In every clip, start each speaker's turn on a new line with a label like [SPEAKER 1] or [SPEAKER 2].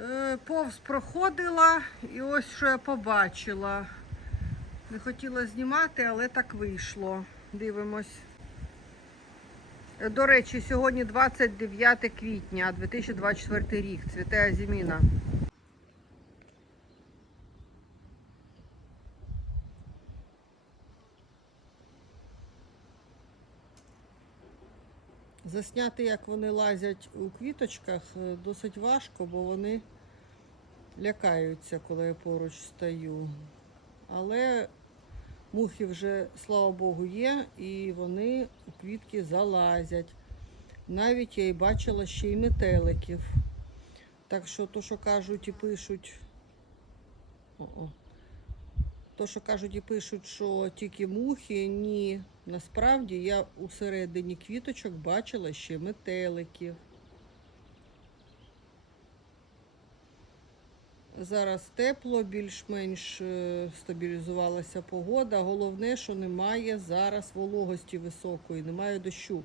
[SPEAKER 1] Е, Повз проходила і ось що я побачила. Не хотіла знімати, але так вийшло. Дивимось. Е, До речі, сьогодні 29 квітня 2024 рік. Цвіте Азіміна. Засняти, як вони лазять у квіточках, е, досить важко, бо вони лякаються, коли я поруч стою. Але мухи вже, слава Богу, є, і вони у квітки залазять. Навіть я і бачила ще й метеликів. Так що то, що кажуть і пишуть. О-о. То, що кажуть і пишуть, що тільки мухи, ні. Насправді я у середині квіточок бачила ще метеликів. Зараз тепло, більш-менш е, стабілізувалася погода. Головне, що немає зараз вологості високої, немає дощу.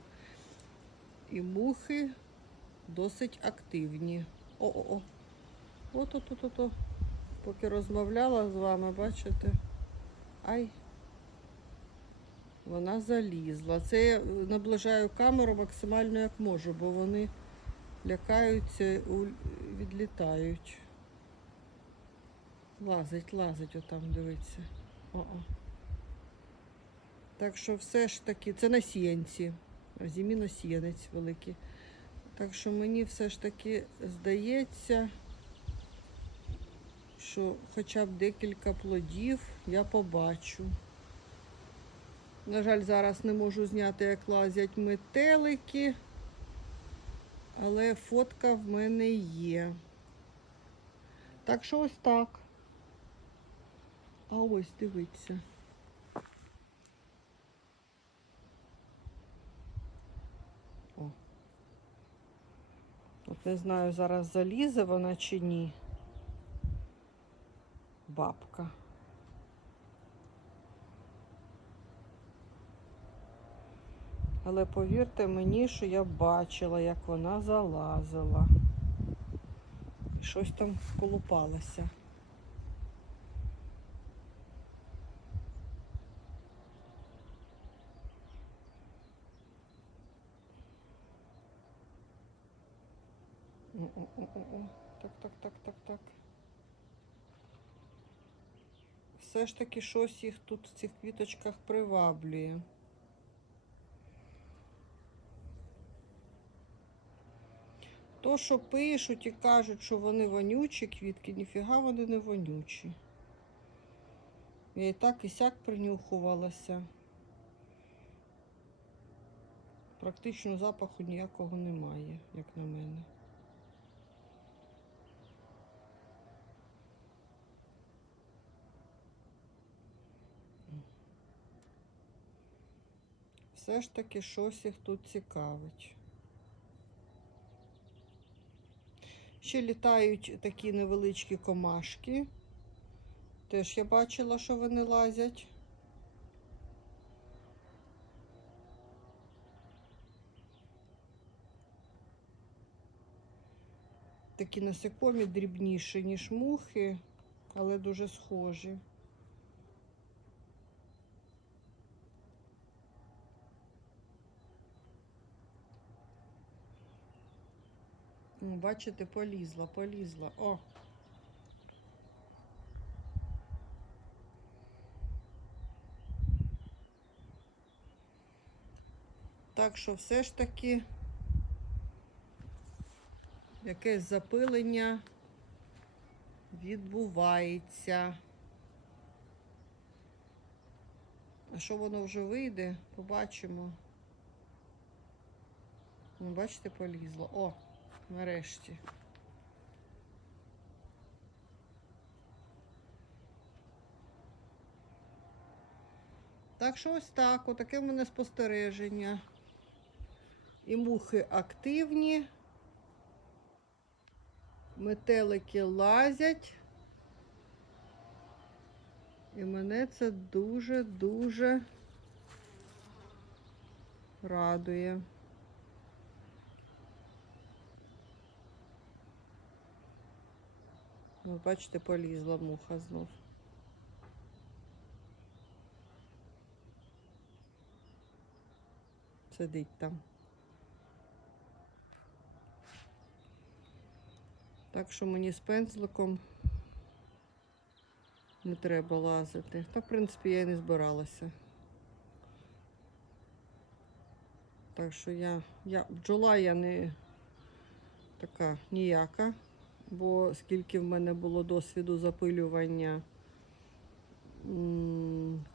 [SPEAKER 1] І мухи досить активні. О-о-о. От-от-от-от. Поки розмовляла з вами, бачите? Ай. Вона залізла. Це я наближаю камеру максимально як можу, бо вони лякаються, відлітають. Лазить, лазить отам, дивиться. О-о. Так що все ж таки, це насіянці. Зімі насіянець великий. Так що мені все ж таки здається, що хоча б декілька плодів я побачу. На жаль, зараз не можу зняти, як лазять метелики, але фотка в мене є. Так що ось так. А ось дивіться. О. От не знаю, зараз залізе вона чи ні. Бабка. Але повірте мені, що я бачила, як вона залазила. І щось там колупалося. Так, так, так, так, так. Все ж таки щось їх тут в цих квіточках приваблює. То, що пишуть і кажуть, що вони вонючі квітки, ніфіга вони не вонючі. Я і так і сяк принюхувалася. Практично запаху ніякого немає, як на мене. Все ж таки щось їх тут цікавить. Ще літають такі невеличкі комашки. Теж я бачила, що вони лазять. Такі насекомі дрібніші, ніж мухи, але дуже схожі. Бачите, полізла, полізла. О. Так що все ж таки якесь запилення відбувається. А що воно вже вийде, побачимо. Бачите, полізло. О! Нарешті. Так що ось так, отаке в мене спостереження. І мухи активні, метелики лазять. І мене це дуже-дуже радує. Ви бачите, полізла муха знов. Сидить там. Так що мені з пензликом не треба лазити. Та, в принципі, я і не збиралася. Так що я, я бджола я не така ніяка, бо скільки в мене було досвіду запилювання.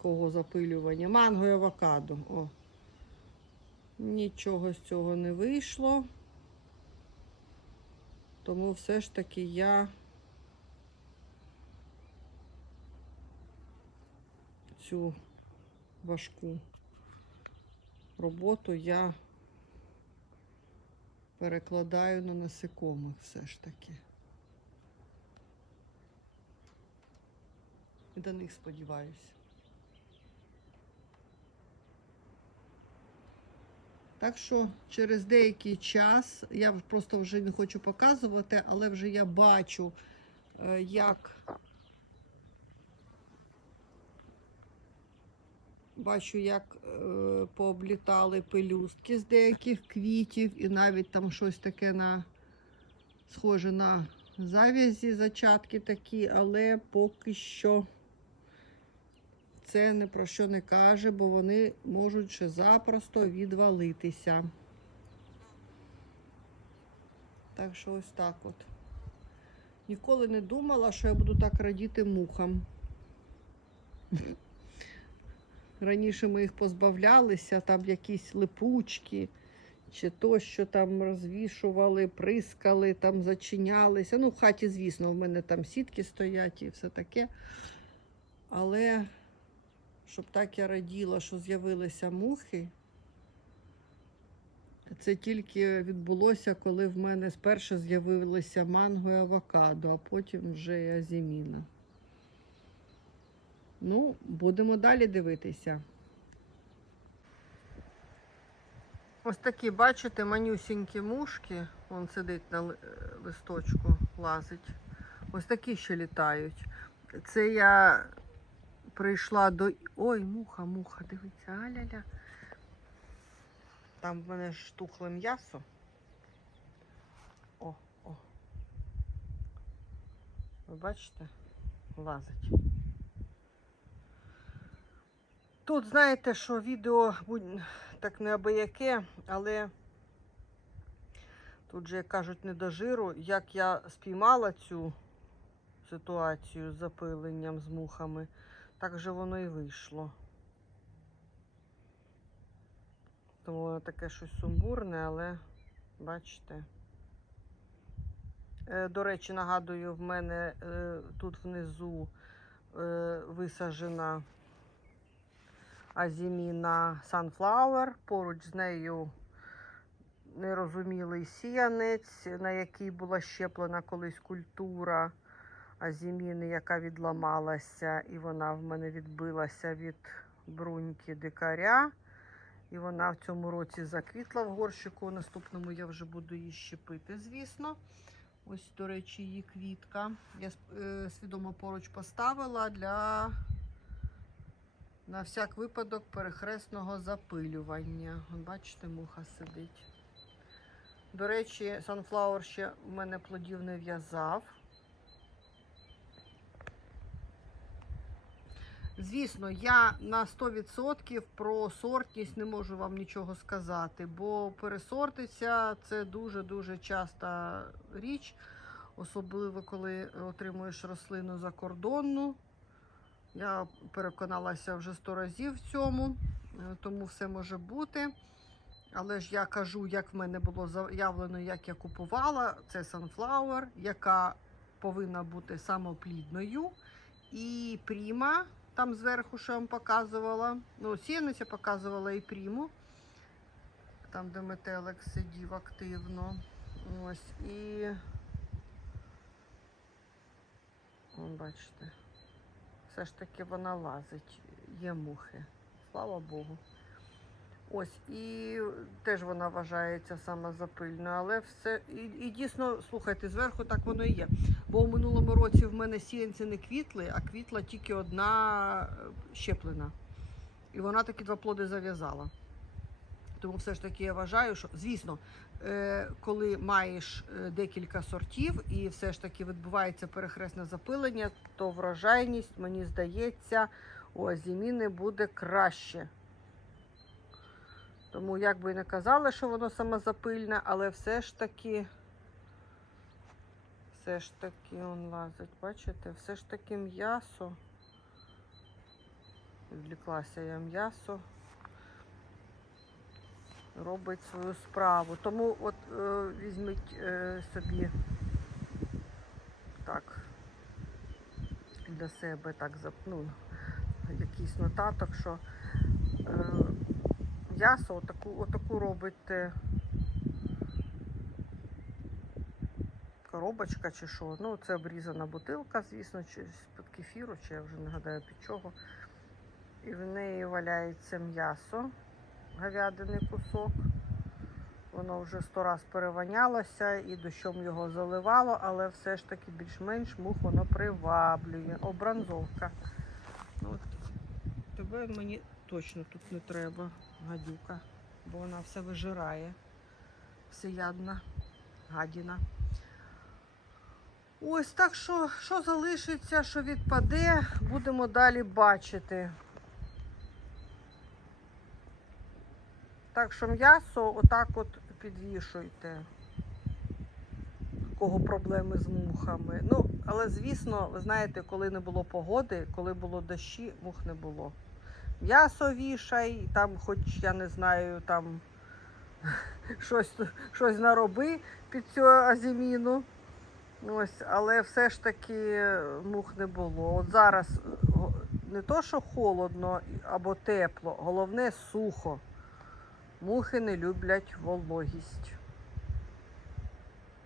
[SPEAKER 1] Кого запилювання? Манго і авокадо. О. Нічого з цього не вийшло. Тому все ж таки я цю важку роботу я перекладаю на насекомих все ж таки. До них сподіваюся. Так що через деякий час, я просто вже не хочу показувати, але вже я бачу, е, як бачу, як е, пооблітали пелюстки з деяких квітів, і навіть там щось таке на схоже на завязі, зачатки такі, але поки що це ні про що не каже, бо вони можуть ще запросто відвалитися. Так що ось так от. Ніколи не думала, що я буду так радіти мухам. Раніше ми їх позбавлялися, там якісь липучки, чи то, що там розвішували, прискали, там зачинялися. Ну, в хаті, звісно, в мене там сітки стоять і все таке. Але щоб так я раділа, що з'явилися мухи. Це тільки відбулося, коли в мене спершу з'явилися манго і авокадо, а потім вже і азіміна. Ну, будемо далі дивитися. Ось такі, бачите, манюсінькі мушки. Вон сидить на листочку, лазить. Ось такі ще літають. Це я прийшла до. Ой, муха, муха, дивіться, аля-ля. Там в мене ж тухле м'ясо. О, о. Ви бачите? Лазить. Тут знаєте, що відео так неабияке, але тут же, як кажуть, не до жиру, як я спіймала цю ситуацію з запиленням з мухами, так же воно і вийшло. Тому воно таке щось сумбурне, але бачите. Е, До речі, нагадую, в мене е, тут внизу е, висаджена азіміна Sunflower. Поруч з нею нерозумілий сіянець, на який була щеплена колись культура азіміни, яка відламалася, і вона в мене відбилася від бруньки дикаря. І вона в цьому році заквітла в горщику. У наступному я вже буду її щепити, звісно. Ось, до речі, її квітка. Я е, свідомо поруч поставила для на всяк випадок перехресного запилювання. Бачите, муха сидить. До речі, Sunflower ще в мене плодів не в'язав. Звісно, я на 100% про сортність не можу вам нічого сказати, бо пересортиться це дуже-дуже часта річ, особливо коли отримуєш рослину закордонну. Я переконалася вже сто разів в цьому, е, тому все може бути. Але ж я кажу, як в мене було заявлено, як я купувала. Це Sunflower, яка повинна бути самоплідною. І пріма, там зверху, що я вам показувала. Ну, сіяниця показувала і пріму. Там, де метелик сидів активно. Ось. І. Вон, бачите. Все ж таки вона лазить, є мухи. Слава Богу. Ось, і теж вона вважається саме запильною, але все. І, і дійсно, слухайте, зверху так воно і є. Бо у минулому році в мене сіянці не квітли, а квітла тільки одна е, щеплена. І вона таки два плоди зав'язала. Тому все ж таки я вважаю, що звісно, е, коли маєш е, декілька сортів і все ж таки відбувається перехресне запилення, то врожайність, мені здається, у азіміни буде краще. Тому як би не казали, що воно самозапильне, але все ж таки, все ж таки он лазить, бачите, все ж таки м'ясо. Відвліклася я м'ясо. Робить свою справу. Тому от е, візьміть е, собі так для себе так ну, якийсь нотаток, що е, м'ясо отаку, отаку робите коробочка чи що. Ну, це обрізана бутилка, звісно, чи з-під кефіру, чи я вже не гадаю під чого. І в неї валяється м'ясо, говядини кусок. Воно вже сто раз перевонялося і дощом його заливало, але все ж таки більш-менш мух воно приваблює. Обранзовка. Ну, тебе мені точно тут не треба, гадюка, бо вона все вижирає. Всеядна гадіна. Ось так що, що залишиться, що відпаде, будемо далі бачити. Так що м'ясо отак от підвішуйте. Кого проблеми з мухами. Ну, але звісно, ви знаєте, коли не було погоди, коли було дощі, мух не було. М'ясо вішай, там, хоч я не знаю, там щось, щось нароби під цю азіміну. Ось, але все ж таки мух не було. От зараз не то, що холодно або тепло, головне сухо. Мухи не люблять вологість.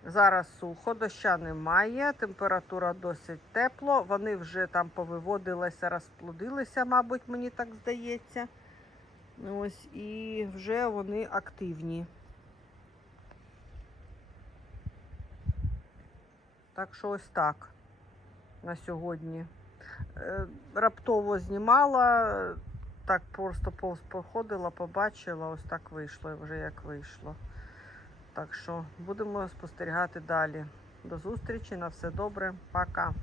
[SPEAKER 1] Зараз сухо, доща немає, температура досить тепло. Вони вже там повиводилися, розплодилися, мабуть, мені так здається. Ось, і вже вони активні. Так що ось так на сьогодні. Е, Раптово знімала, так просто повз проходила, побачила, ось так вийшло вже як вийшло. Так що будемо спостерігати далі. До зустрічі, на все добре, пока.